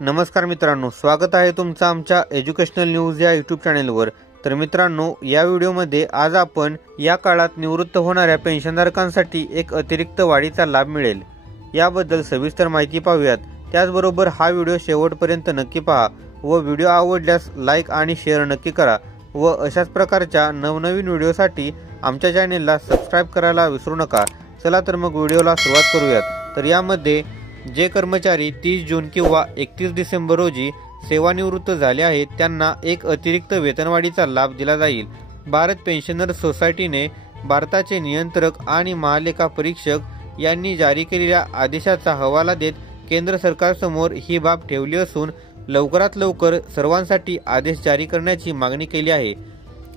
नमस्कार मित्रांनो, स्वागत आहे तुमचं आमच्या एज्युकेशनल न्यूज या यूट्यूब चॅनेलवर। तर मित्रांनो, या व्हिडिओमध्ये आज आपण या काळात निवृत्त होणाऱ्या पेन्शनधारकांसाठी एक अतिरिक्त वाढीचा लाभ मिळेल याबद्दल सविस्तर माहिती पाहूयात। त्याचबरोबर हा व्हिडिओ शेवटपर्यंत नक्की पहा व व्हिडिओ आवडल्यास लाईक आणि शेअर नक्की करा व अशाच प्रकारच्या नवनवीन व्हिडिओसाठी आमच्या चॅनेलला सबस्क्राइब करायला विसरू नका। चला तर मग व्हिडिओला सुरुवात करूयात। तर यामध्ये जे कर्मचारी 30 जून किंवा 31 डिसेंबर रोजी सेवानिवृत्त झाले आहेत त्यांना एक अतिरिक्त वेतनवाढीचा लाभ दिला जाईल। भारत पेन्शनर सोसायटीने भारताचे नियंत्रक आणि महालेखा परीक्षक यांनी जारी केलेल्या आदेशाचा हवाला देत केंद्र सरकारसमोर ही बाब ठेवली असून लवकरात लवकर सर्वांसाठी आदेश जारी करण्याची मागणी केली आहे।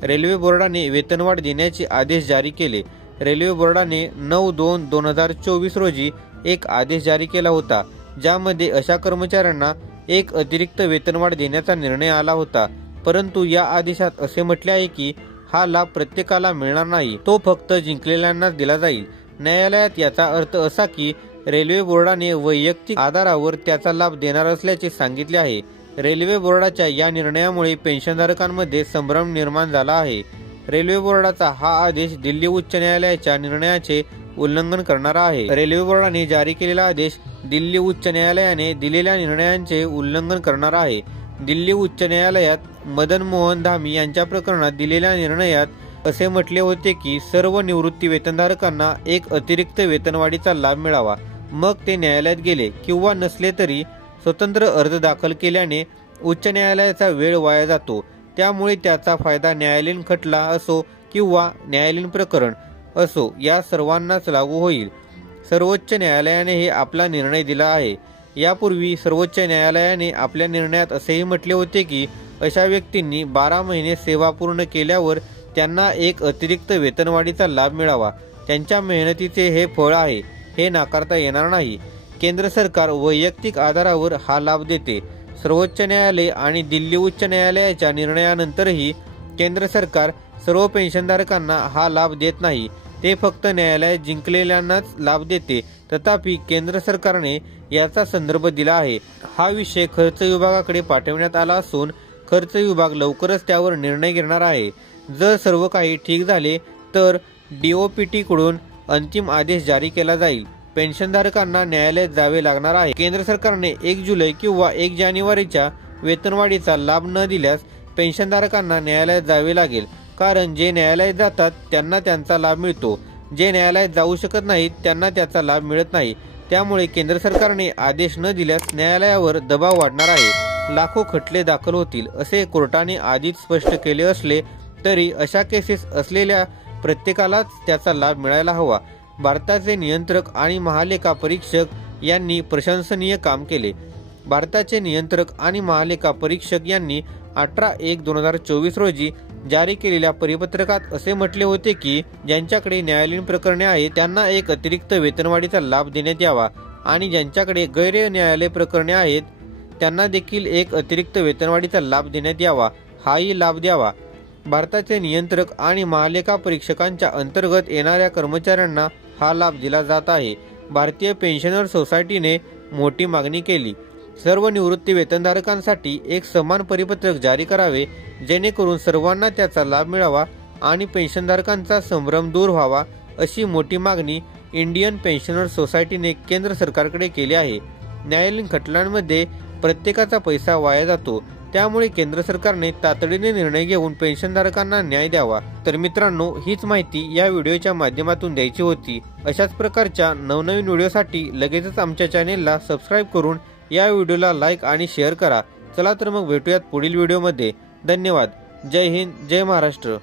रेल्वे बोर्डाने वेतनवाढ देण्याचे आदेश जारी केले। रेल्वे बोर्डाने 9/2/2024 रोजी एक आदेश जारी केला होता, ज्यामध्ये अशा कर्मचाऱ्यांना एक अतिरिक्त वेतनवाढ देण्याचा निर्णय आला होता। परंतु या आदेशात असे म्हटले आहे की हा लाभ प्रत्येकाला मिळणार नाही, तो फक्त जिंकलेल्यांनाच दिला जाईल। न्यायालयात याचा अर्थ असा की रेल्वे बोर्डाने वैयक्तिक आधारावर त्याचा लाभ देणार असल्याचे सांगितले आहे। रेल्वे बोर्डाच्या या निर्णयामुळे पेन्शनधारकांमध्ये संभ्रम निर्माण झाला आहे। रेल्वे बोर्डाचा हा आदेश दिल्ली उच्च न्यायालयाच्या निर्णयाचे उल्लंघन करणारा आहे। रेल्वे बोर्डाने जारी केलेला आदेश दिल्ली उच्च न्यायालयाने दिलेल्या निर्णयांचे उल्लंघन करणारा आहे। दिल्ली उच्च न्यायालयात मदन मोहन धामी यांच्या प्रकरणात दिलेल्या निर्णयात असे म्हटले होते की सर्व निवृत्ती वेतनधारकांना एक अतिरिक्त वेतनवाढीचा लाभ मिळावा, मग ते न्यायालयात गेले किंवा नसले तरी स्वतंत्र अर्ज दाखल केल्याने उच्च न्यायालयाचा वेळ वाया जातो। त्यामुळे त्याचा फायदा न्यायालयीन खटला असो किंवा न्यायालयीन प्रकरण असो या सर्वांनाच लागू होईल। सर्वोच्च न्यायालयाने हे आपला निर्णय दिला आहे। यापूर्वी सर्वोच्च न्यायालयाने आपल्या निर्णयात असेही म्हटले होते की अशा व्यक्तींनी 12 महिने सेवा पूर्ण केल्यावर त्यांना एक अतिरिक्त वेतनवाढीचा लाभ मिळावा। त्यांच्या मेहनतीचे हे फळ आहे, हे नाकारता येणार नाही। केंद्र सरकार वैयक्तिक आधारावर हा लाभ देते। सर्वोच्च न्यायालय आणि दिल्ली उच्च न्यायालयाच्या निर्णयानंतरही केंद्र सरकार सर्व पेन्शनधारकांना हा लाभ देत नाही, ते फक्त न्यायालयात जिंकलेल्यांनाच लाभ देते। तथापि केंद्र सरकारने याचा संदर्भ दिला आहे। हा विषय खर्च विभागाकडे पाठवण्यात आला असून खर्च विभाग लवकरच त्यावर निर्णय घेणार आहे। जर सर्व काही ठीक झाले तर DOPT कडून अंतिम आदेश जारी केला जाईल। पेन्शनधारकांना न्यायालयात जावे लागणार आहे। केंद्र सरकारने 1 जुलै किंवा 1 जानेवारीच्या वेतनवाढीचा लाभ न दिल्यास पेन्शनधारकांना न्यायालयात जावे लागेल, कारण जे न्यायालयात जातात त्यांना त्यांचा लाभ मिळतो, जे न्यायालयात जाऊ शकत नाहीत त्यांना त्याचा लाभ मिळत नाही। त्यामुळे केंद्र सरकारने आदेश न दिल्यास न्यायालयावर दबाव वाढणार आहे, लाखो खटले दाखल होतील असे कोर्टाने आधीच स्पष्ट केले असले तरी अशा केसेस असलेल्या प्रत्येकालाच त्याचा लाभ मिळायला हवा। भारताचे नियंत्रक आणि महालेखा परीक्षक यांनी प्रशंसनीय काम केले। भारताचे नियंत्रक आणि महालेखा परीक्षक यांनी 18/1/2024 रोजी जारी केलेल्या परिपत्रकात असे म्हटले होते की ज्यांच्याकडे न्यायालयीन प्रकरणे आहेत त्यांना एक अतिरिक्त वेतनवाढीचा लाभ देण्यात यावा आणि ज्यांच्याकडे गैर न्यायालय प्रकरणे आहेत त्यांना देखील एक अतिरिक्त वेतनवाढीचा लाभ देण्यात यावा, हाही लाभ द्यावा। भारताचे नियंत्रक आणि महालेखा परीक्षकांच्या अंतर्गत येणाऱ्या कर्मचाऱ्यांना हा लाभ दिला जात आहे। भारतीय पेन्शनर सोसायटीने मोठी मागणी केली। सर्व निवृत्ती वेतनधारकांसाठी एक समान परिपत्रक जारी करावे, जेणेकरून सर्वांना त्याचा लाभ मिळावा आणि पेन्शनधारकांचा संभ्रम दूर व्हावा, अशी मोठी मागणी इंडियन पेन्शनर सोसायटीने केंद्र सरकारकडे केली आहे। न्यायालयीन खटल्यांमध्ये प्रत्येकाचा पैसा वाया जातो, त्यामुळे केंद्र सरकारने तातडीने निर्णय घेऊन पेन्शनधारकांना न्याय द्यावा। तर मित्रांनो, हीच माहिती या व्हिडिओच्या माध्यमातून द्यायची होती। अशाच प्रकारच्या नवनवीन व्हिडिओसाठी लगेचच आमच्या चॅनेलला सबस्क्राइब करून या व्हिडिओला लाईक आणि शेअर करा। चला तर मग भेटूयात पुढील व्हिडिओमध्ये। धन्यवाद। जय हिंद, जय महाराष्ट्र।